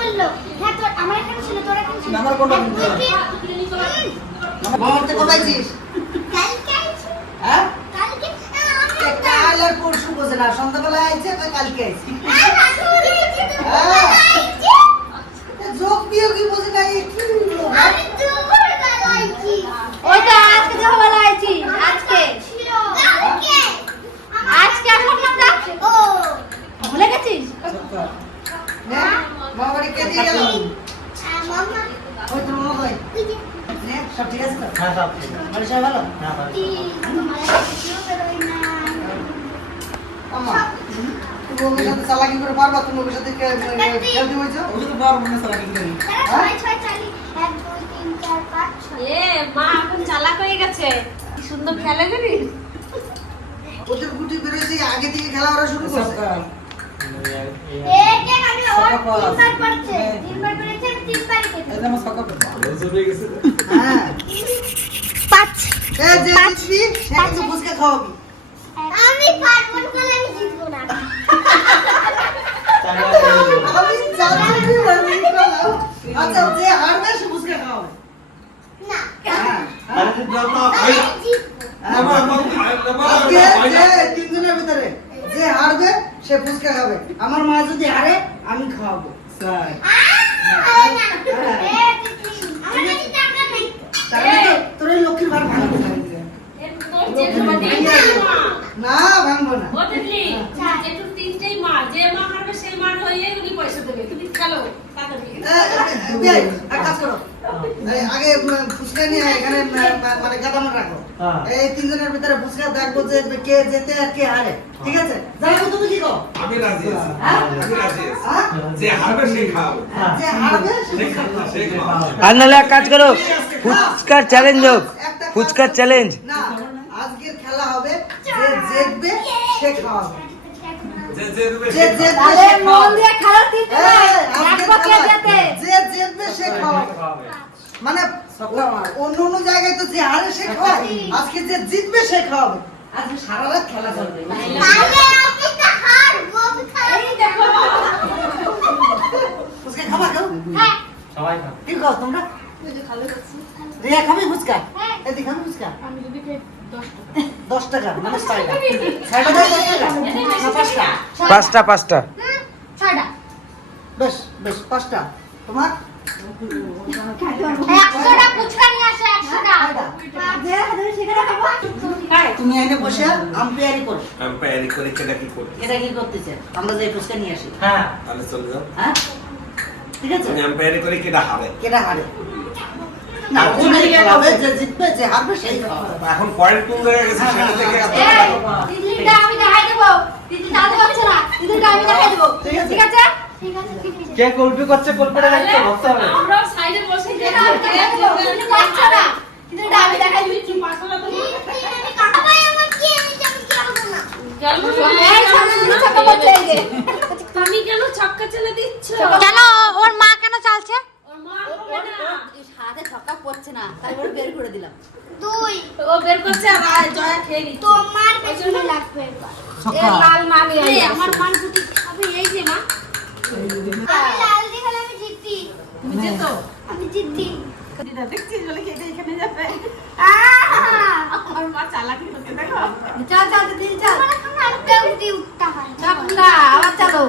বলল হ্যাঁ তোর আমার এখানে ছিল তোর এখানে ছিল। আমার কোনটা এক, দুই, বলতে তিন, তিন। কালকে হ্যাঁ? কালকে? আহ, এ আমি পরশু বোঝে না সন্ধ্যাবেলা আইছে তো কালকে আইছে আর রাতে বলে দিয়েছি তো, হ্যাঁ। আইছি। এ যোগ বিয়োগ কি বোঝে না এই কি আমি দুপুরবেলা আইছি। ওই তো আজকে দুপুরবেলা আইছি, আজকে। ছিল। কালকে। আজকে আসলাম না আমরা? ও, ভুলে গেছিস নে মামা বাড়ি কে দিয়ে গেল আহ, মামা, ওই তোর মামা কই তুই যে নে সব ঠিক আছে তো হ্যাঁ সব ঠিক আছে বাড়ি সবাই ভালো হ্যাঁ ভাই কি, তোমার কাছে কেউ বেরোয় না। আম্মা তুমি ওদের সাথে চালাকি করে পারবা তুমি ওদের সাথে কে- কাটি। খেলতে হয়েছো ওই তো পারব না সারা কি করি তারা ছয় ছয় চালি এক দুই তিন চার পাঁচ ছয় এ মা এখন চালাক হয়ে গেছে। কি সুন্দর খেলে জানিস? ওদের গুটি বেরোয়েছে আগে থেকে খেলা ওরা শুরু করছে। আমি হ্যাঁ। পাঁচ। এ যে জিতবি সে কিন্তু ফুচকা খাওয়াবি। আমি পারব না আমি জিতবো না। আমি জানি আমি আচ্ছা যে হারবে সে খাওয়াবে। তিনজনের ভিতরে যে হারবে সে ফুচকা খাবে আমার মা যদি হারে আমি খাওয়াবো তোর আরে না এ এক আগে ফুচকা নিয়ে এখানে মানে রাখো। এই তিনজনের ভিতরে ফুচকা দেখব যে কে জেতে আর কে হারে। ঠিক আছে? জানাব তুমি কি কো আমি রাজি আছি। হ্যাঁ? আমি রাজি আছি। হ্যাঁ? যে হারবে সে খাওয়াবে। যে হারবে সে সে সে খাবে। আর নাহলে এক কাজ করো ফুচকার চ্যালেঞ্জ হোক ফুচকার চ্যালেঞ্জ না। যে সে খাওয়াবে। যে যে সে জিতবে তাহলে সে মন খাওয়াবে। দেখব মানে অন্য অন্য জায়গায় তো যে হারে সে খাওয়াবে আজকে যে জিতবে সে খাওয়াবে। আজকে সারা রাত খেলা চলবে। তাহলে আমি তো হারবো এই দেখো। ফুচকা খাবা কেউ? হ্যাঁ। সবাই খাও কি খাও তোমরা? রিয়া খাবি ফুচকা? হ্যাঁ। এদি খাবি ফুচকা? দশ টাকা মানে ছয়টা ছয়টা দশ টাকা? না পাঁচটা। পাঁচটা পাঁচটা। ছয়টা। বেশ বেশ পাঁচটা। তোমার? একশোটা ফুচকা নিয়ে আসে একশোটা। তুমি এনে বসে আম্পায়ারি করো। করে কি এটা কি করতেছে? আমরা যে ফুচকা নিয়ে আসি। হ্যাঁ। তাহলে চলে যাও হ্যাঁ? ঠিক আছে? আম্পায়ারি করে কেটা হারে? কেটা হারে? না ওখানে যে জিতবে যে হারবে সেই খাওয়াবে এখন পয়েন্ট কোন জায়গায় গেছে সেটা থেকে তিতলিটা আমি দেখাই দেবো। তিতলি দাদু পাচ্ছে না তিতলিটা আমি দেখাই দেবো। ঠিক আছে। ঠিক আছে? ঠিক আছে ঠিক আছে। কে কল্পি করছে কল্পনা দেখতে ভাবতে হবে। আমরাও সাইডে বসে দেখব তিতলি না। তিতলিটা আমি দেখাই দিচ্ছি আমি কাকা ভাই আমার কি আমি আমি খেলব না এই সামনে দিকে ছক্কা পড়ছে এই তুমি কেন ছক্কা চলে দিচ্ছ? কেন? ওর মা কেন চালছে? হাতে ছক্কা পড়ছে না তাই ওর বের করে দিলাম। দুই ও বের করছে আর জয়া খেয়ে নিচ্ছে। তোমার পেছনে লাগবে এবার এ লাল না এই, আমার মান ফুটি। খাবে এই যে মা। আমি লাল দিয়ে খেলে আমি জিতি তুমি যেত আমি জিতি দিদা দেখছিস বলে খেতে এখানে যাবে? আহ! আর মা চালাকি হতে দেখো। চল চল দিদি চল আমার এখন উঠতে হয়। চাপলা আবার চালো এবার কোনো এক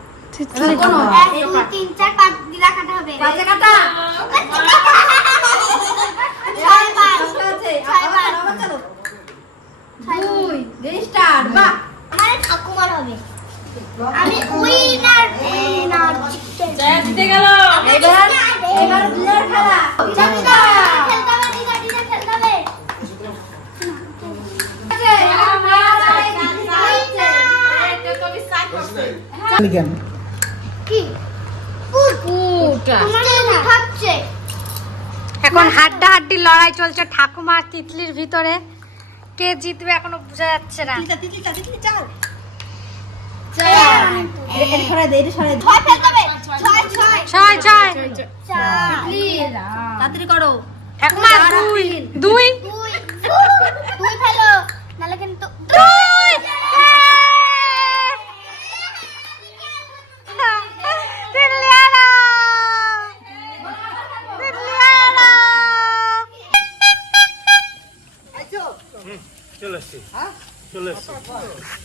দুই তিন চার পাঁচ কাটা হবে। বাজে কাটা। ছয় বার ছয় বার আবার চালো। ছয় বার। দুই দুই স্টার্ট আমার ঠাকুমার হবে। আমি উইনার উইনার জয়া জিতে গেল। এবার এবার দুজনের খেলা। খেলতে হবে দিদা দিদা খেলতে হবে আছে, এবার মেয়েরা যাবে, দিদি যাচ্ছে। এটা তো আমি সাইড কেন কি এখন হাড্ডা হাড্ডি লড়াই চলছে ঠাকুমা আর তিতলির ভিতরে। কে জিতবে এখনও বোঝা যাচ্ছে না। এটা সরাই দে এটা সরাই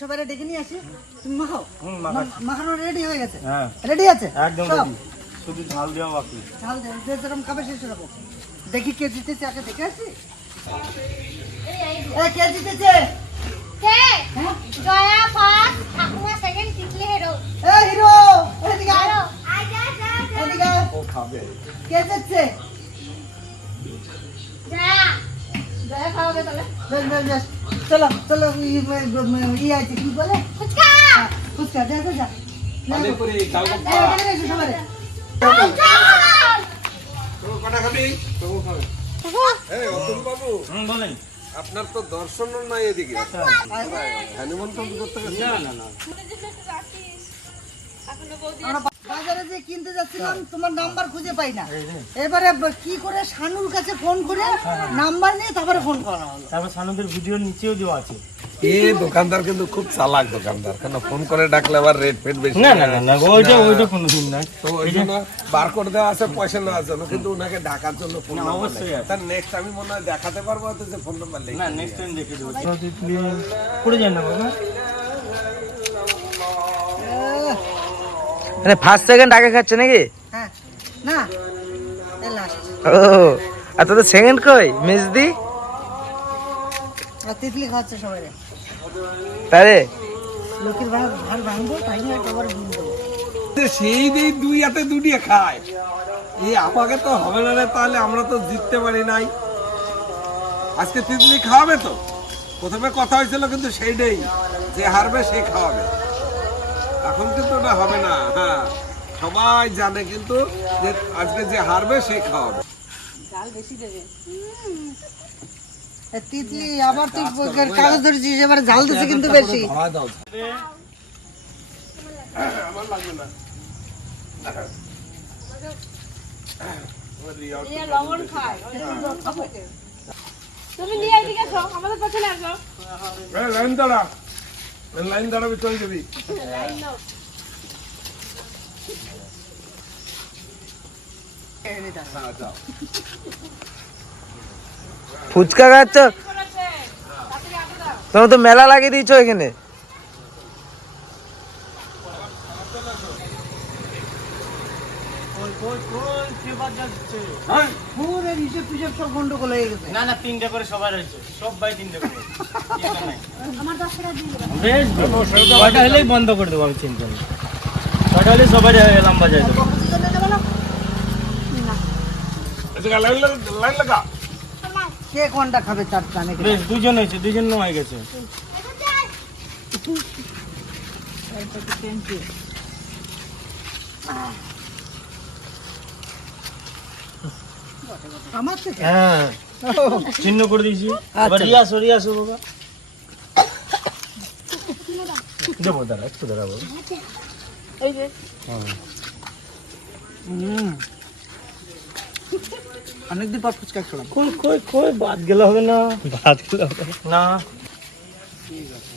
সবাই ডেকে নিয়ে আসি। তুমি মাখাও? মাখানো রেডি হয়ে গেছে? হ্যাঁ। রেডি আছে? একদম সব? শুধু ঝাল দেওয়া বাকি। ঝাল দে যে যেরকম খাবে সেই সেরকম। দেখি কে জিতেছে আগে দেখে আসি। কে জিতেছে? কে হ্যাঁ? জয়া ফার্স্ট ঠাকুমা সেকেন্ড তিতলি হিরো। এ হিরো! এদিকে আয়। যা যা যা। এদিকে ও খাবে। কে জিতছে? জয়া। বেশ বেশ বেশ। চলো চলো ই- আছে কি বলে ফুচকা হ্যাঁ, ফুচকা যা যা যা আপনার তো দর্শনও নাই এদিকে করতে গেছে না না না বাজারে যে কিনতে যাচ্ছিলাম তোমার নাম্বার খুঁজে পাই না। এবারে কি করে শানুর কাছে ফোন করে নাম্বার নিয়ে তারপরে ফোন করা হলো। তারপর সানুদের ভিডিওর নিচেও দেওয়া আছে। এ দোকানদার কিন্তু খুব চালাক দোকানদার। কেন ফোন করে ডাকলে আবার রেট ফেট বেশি না না না ওইটা ওইটা কোনো দিন না। তো ওই জন্য বার করে দেওয়া আছে পয়সা নেওয়ার জন্য কিন্তু ওনাকে ডাকার জন্য ফোন না, অবশ্যই। তার নেক্সট আমি মনে হয় দেখাতে পারব যে ফোন নাম্বার নেই। না নেক্সট টাইম দেখে দেবো। পড়ে যান না বাবা। মানে ফার্স্ট সেকেন্ড আগে খাচ্ছে নাকি? হ্যাঁ। না ও আর তোদের সেকেন্ড কই? মেজদি? তিতলি খাচ্ছে সবাই। তারে? লোকের ভাঙবো তাই সেই দিয়ে দুই হাতে দুটিয়ে খায়। এই আমাকে তো হবে না রে তাহলে আমরা তো জিততে পারি নাই। আজকে তিতলি খাওয়াবে তো? প্রথমে কথা হয়েছিল কিন্তু সেইটাই যে হারবে সে খাওয়াবে। এখন কিন্তু ওটা হবে না হ্যাঁ। সবাই জানে কিন্তু যে আজকে যে হারবে সে খাওয়াবে। এ তিতলি আবার তুই কাগজ ধরেছিস এবার ঝাল দিচ্ছে কিন্তু বেশি। ধরা দাও। লবণ খায় তুমি নিয়ে এদিকে আসো আমাদের পেছনে আসো। লাইন দাঁড়া লাইন দাঁড়াবি চলে যাবি। ফুচকা খাচ্ছ? তোমরা তো মেলা লাগিয়ে দিয়েছ এখানে। কে বাদ হিসেব ফিসেব সব গন্ডগোল হয়ে গেছে। না না তিনটে করে সবার হয়েছে। সব বাই তিনটে করে। আমার দশটা বেশ হলেই বন্ধ করে দেবো আমি চিন্তা নেই কয়টা হলে লাগা লাইন লাগা। কে কোনটা খাবে জানে কি? বেশ দুজন হয়েছে দুজন হয়ে গেছে। আমার থেকে? হ্যাঁ। চিহ্ন করে দিয়েছি। আসো আসো বাবা। দেবো দাঁড়া একটু দাঁড়া বাবা হুম। অনেকদিন পর ফুচকা খেলাম। কই কই কই বাদ গেলে হবে না। বাদ গেলে হবে। না। হাল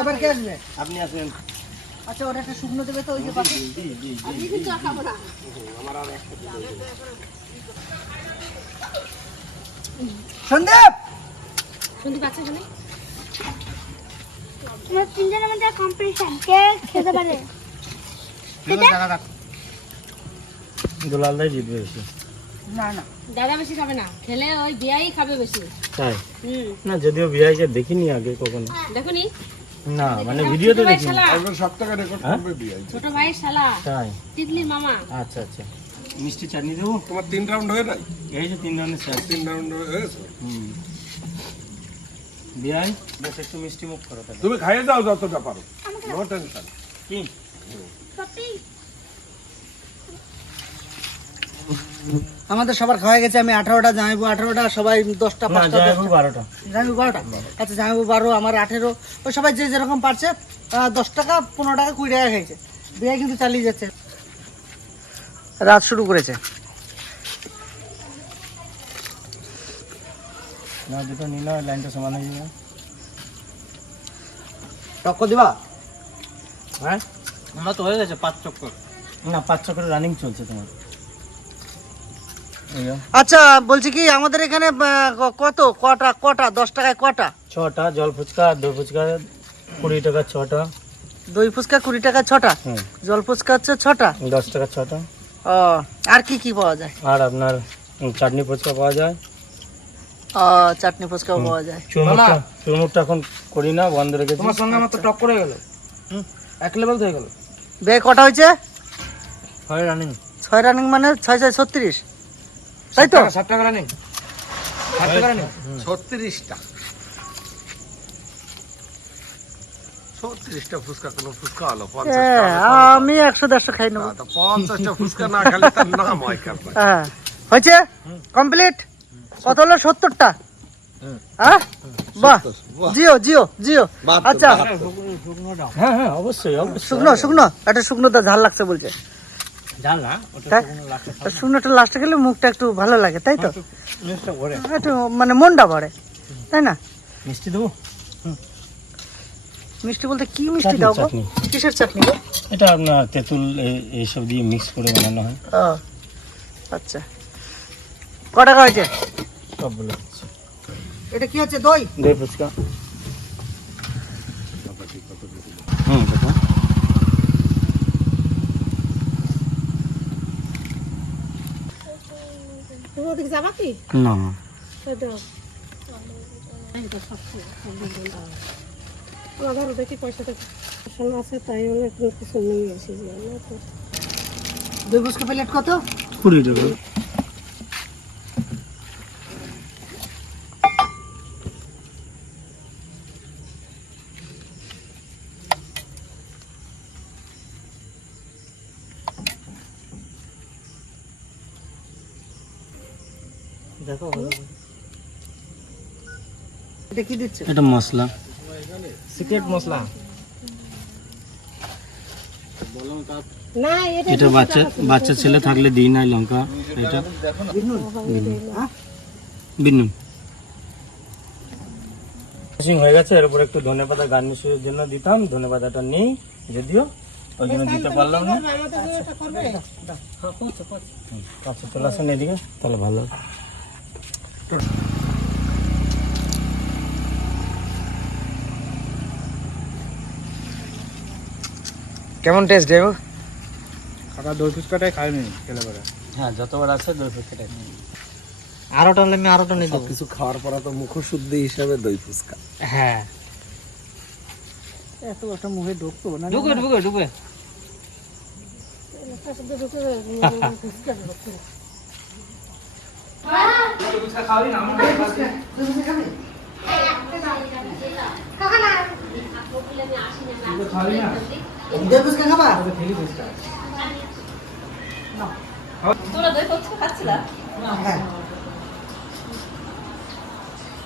এবার কে আসবে? আপনি আসেন। আচ্ছা ওরা একটা শুকনো দেবে তো ওই যে পাশে। জি জি সন্দীপ! তোমার তিনজনের মধ্যে কম্পিটিশন কে খেতে পারে? দুলাল দাই জিতবে বেশি। না না। দাদা বেশি খাবে না। খেলে ওই বিয়াই খাবে বেশি। তাই? না যদিও বিআইকে দেখিনি আগে কখনো। দেখুনি? না মানে ভিডিওতে দেখিনি। শালা। সব টাকা রেকর্ড হ্যাঁ? করবে বিয়ে ছোট ভাইয়ের শালা। তাই? তিতলির মামা। আচ্ছা আচ্ছা। মিষ্টি চাটনি দেবো? তোমার তিন রাউন্ড হয়ে নাই? এই যে তিন শেষ তিন রাউন্ড হয়েছে হুম। বিআই বেশ একটু মিষ্টি মুখ করো তুমি খাইয়ে দাও যতটা পারো। নো টেনশন কি? সত্যি আমাদের সবার খাওয়া গেছে আমি আঠারোটা জামাইবু আঠারোটা সবাই দশটা পাঁচটা বারোটা। জামাইবু বারোটা? আচ্ছা জামাইবু বারো আমার আঠেরো। ওই সবাই যে যেরকম পারছে দশ টাকা পনেরো টাকা কুড়ি টাকা খাইছে বিয়ে কিন্তু চালিয়ে যাচ্ছে। রাত শুরু করেছে। না দুটো নিলে লাইনটা সমান হয়ে যাবে। টক্কর দিবা? হ্যাঁ? আমরা তো হয়ে গেছে পাঁচ চক্কর। না পাঁচশো করে রানিং চলছে তোমার। আচ্ছা বলছি কি আমাদের এখানে ক- কত? কটা কটা? দশ টাকায় কটা? ছটা জল ফুচকা দই ফুচকা কুড়ি টাকা ছটা। দই ফুচকা কুড়ি টাকা ছটা? হুম। জল ফুচকা হচ্ছে ছটা? দশ টাকা ছটা। ও আর কি কি পাওয়া যায়? আর আপনার চাটনি ফুচকা পাওয়া যায়। ও চাটনি ফুচকাও পাওয়া যায়। চুরমুরটা চুরমুরটা এখন করি না বন্ধ রেখেছি তোমার সঙ্গে আমার তো টক করে গেল। এক লেভেল হয়ে গেল। বে কটা হয়েছে? হয় রানিং ছয় রানিং মানে ছয় ছয় ছত্রিশ? তাই তো? রানিং। ছত্রিশটা। হ্যাঁ, আমি একশো দেড়শো খাই নেব। পঞ্চাশটা ফুচকা না খেলে তার নাম হয় হ্যাঁ। হয়েছে? কমপ্লিট? কত হলো? সত্তরটা? হ্যাঁ বাহ। জিও জিও জিও। আচ্ছা। হ্যাঁ হ্যাঁ অবশ্যই অবশ্যই। শুকনো শুকনো? একটা শুকনোটা ঝাল লাগছে বলছে। জাল না লাস্টে গেলে মুখটা একটু ভালো লাগে তাই তো? একটু মানে মনটা ভরে তাই না? মিষ্টি দেবো? মিষ্টি বলতে কি মিষ্টি দাও কিসের চাটনি এটা আপনার তেঁতুল এই- এইসব দিয়ে মিক্স করে বানানো হয়। ও আচ্ছা। ক টাকা হয়েছে? সবগুলো। এটা কি হচ্ছে দই? দই ফুচকা। হুম দেখো যাবা কি? না। আধার দেখি পয়সাটা শোনা আছে তাই হলে কিছু নিয়ে এসে দই ফুচকা প্লেট কত? কুড়ি টাকা। দেখো এটা কি দিচ্ছে? এটা মশলা। সিক্রেট মশলা। এটা এটা বাচ্চা বাচ্চা ছেলে থাকলে দিই নাই লঙ্কা এটা। বিনুন। হয়ে গেছে এর উপর একটু ধনে পাতা গার্নিশের জন্য দিতাম ধনে পাতাটা নেই যদিও ওই জন্য দিতে পারলাম না। আচ্ছা চলে আসেন এদিকে? তাহলে ভালো। কেমন টেস্ট দেবো খাটা দই ফুচকাটাই খাইনি খেলে পরে। হ্যাঁ যতবার আছে দই ফুচকাটা আরোটা হলে আমি আরোটা নিয়ে দেবো। কিছু খাওয়ার পরে তো মুখশুদ্ধি হিসাবে দই ফুচকা। হ্যাঁ। এত একটা মুখে ঢুকতো না ঢুকে ঢুকে ঢুকে দই ফুচকা খাবা হ্যাঁ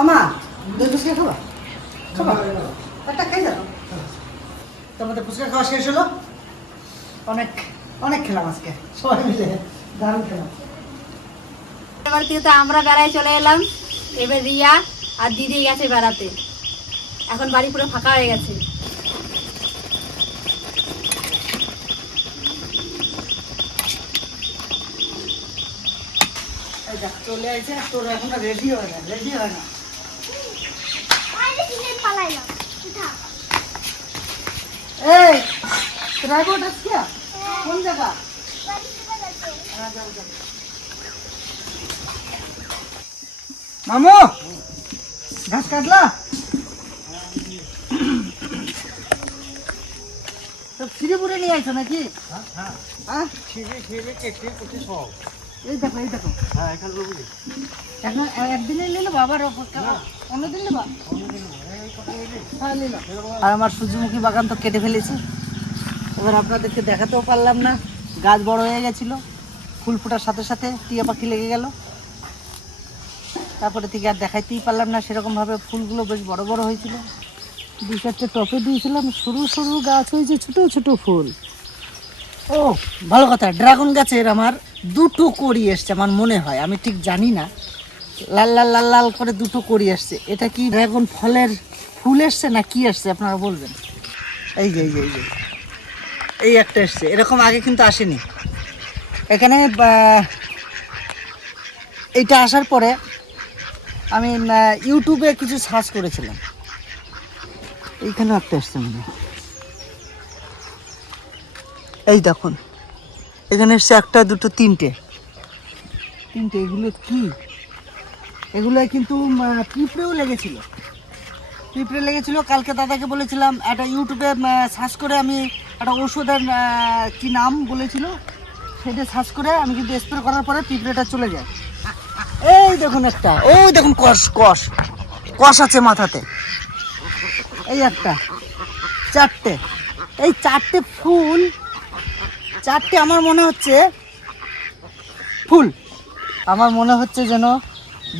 আমা দই ফুচকা খাবা? খাবা? একটা খাই যাও। তোমাদের ফুচকা খাওয়া শেষ হলো? অনেক অনেক খেলাম আজকে। সবাই মিলে দারুণ খেলাম। এবার কিন্তু আমরা বেড়ায় চলে এলাম। এবার রিয়া আর দিদি গেছে বেড়াতে। এখন বাড়ি পুরো ফাঁকা হয়ে গেছে। এই চলে আইছে তোর এখন রেডি হয় না রেডি হয় না। এই আজকে কোন জায়গা? মামু ঘাস কাটলা? ফিরে নিয়ে আইছো নাকি? হ্যাঁ এই দেখো এই দেখো। এখন একদিনে নিলে বাবার অন্যদিন নেবা? হ্যাঁ। আর আমার সূর্যমুখী বাগান তো কেটে ফেলেছি। এবার আপনাদেরকে দেখাতেও পারলাম না। গাছ বড় হয়ে গেছিল। ফুল ফোটার সাথে সাথে টিয়া পাখি লেগে গেল। তারপরে থেকে আর দেখাইতেই পারলাম না সেরকম ভাবে ফুলগুলো বেশ বড় বড় হয়েছিল। দু চারটে টপে দিয়েছিলাম, সরু সরু গাছ হয়েছে, ছোট ছোট ফুল। ও, ভালো কথা, ড্রাগন গাছের আমার দুটো কড়ি এসছে আমার মনে হয়, আমি ঠিক জানি না। লাল লাল লাল লাল করে দুটো কড়ি আসছে এটা কি ড্রাগন ফলের ফুল এসছে না কি এসছে, আপনারা বলবেন? এই যে এই যে এই যে, এই একটা এসছে, এরকম আগে কিন্তু আসেনি। এখানে এইটা আসার পরে আমি ইউটিউবে কিছু সার্চ করেছিলাম। এইখানে এসছে মনে এই দেখুন, এখানে এসছে একটা, দুটো, তিনটে। তিনটে, এগুলো কি? এগুলো কিন্তু পিঁপড়েও লেগেছিল। পিঁপড়ে লেগেছিল, কালকে দাদাকে বলেছিলাম, একটা ইউটিউবে সার্চ করে আমি একটা ওষুধের কি নাম বলেছিল? সেটা সার্চ করে আমি কিন্তু স্প্রে করার পরে পিঁপড়েটা চলে যায়। এই দেখুন একটা। ওই দেখুন কষ কষ। কষ আছে মাথাতে। এই একটা। চারটে। এই চারটে ফুল চারটে আমার মনে হচ্ছে ফুল। আমার মনে হচ্ছে যেন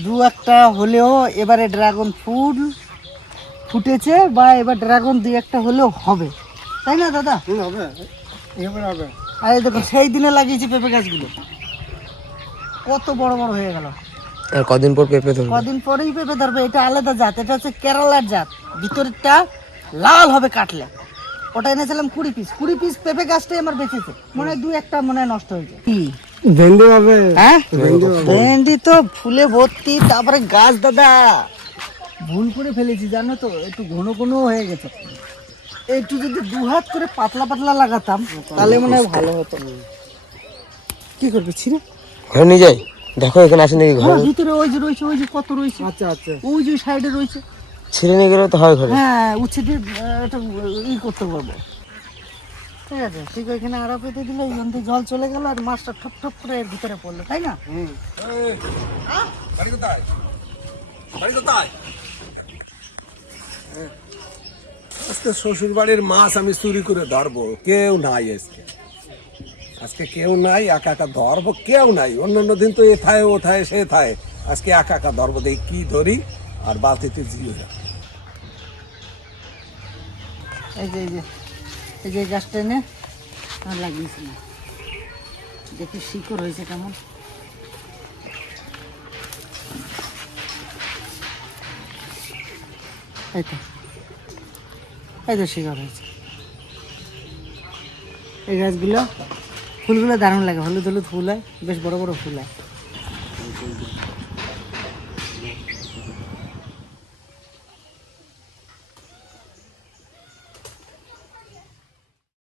দু একটা হলেও এবারে ড্রাগন ফুল ফুটেছে বা এবার ড্রাগন দুই একটা হলেও হবে। তাই না দাদা? হবে। এবার হবে। আর এই দেখুন সেই দিনে লাগিয়েছি পেঁপে গাছগুলো। কত বড় বড় হয়ে গেল। আর কদিন পর পেঁপে ধরবে? কদিন পরেই পেঁপে ধরবে এটা আলাদা জাত এটা হচ্ছে কেরালার জাত। ভিতরেরটা লাল হবে কাটলে। ওটা এনেছিলাম কুড়ি পিস কুড়ি পিস পেঁপে গাছটাই আমার বেঁচেছে। মনে হয় দু একটা মনে হয় নষ্ট হয়েছে কি? ভেন্ডি হবে। হ্যাঁ? ভেন্ডি তো ফুলে ভর্তি তারপরে গাছ দাদা। ভুল করে ফেলেছি জানো তো? একটু ঘন ঘন হয়ে গেছে। একটু যদি দু হাত করে পাতলা পাতলা লাগাতাম তাহলে মনে হয় ভালো হতো। কি করবে ছিঁড়ে? ঘরে নিয়ে যাই? দেখো এখানে আসে নাকি ঘরে। ভিতরে ওই যে রয়েছে ওই যে কত রয়েছে। আচ্ছা আচ্ছা। ওই যে সাইডে রয়েছে। ছিঁড়ে নিয়ে গেলেও তো হয় ঘরে। হ্যাঁ উচ্ছে দিয়ে এটা ই করতে পারব। ঠিক আছে ঠিক ওইখানে আড়া পেতে দিলে ওইখান থেকে জল চলে গেল আর মাছটা ঠপ ঠপ করে এর ভিতরে পড়ল তাই না? বাড়ি কোথায়? বাড়ি কোথায়? আজকে শ্বশুর বাড়ির মাছ আমি চুরি করে ধরবো কেউ নাই আজকে। আজকে কেউ নাই একা একা ধরবো কেউ নাই। অন্যান্য দিন তো এ থায়, ও থায়, সে থায়। আজকে একা একা ধরবো দেখি কি ধরি? আর বালতিতে জিও এই যে এই যে এই যে গাছটা এনে আর লাগিয়েছিলাম দেখি শিকড় হয়েছে কেমন। এই তো এই তো শিকড় হয়েছে। এই গাছগুলো ফুলগুলো দারুণ লাগে হলুদ হলুদ ফুল হয় বেশ বড় বড় ফুল হয়।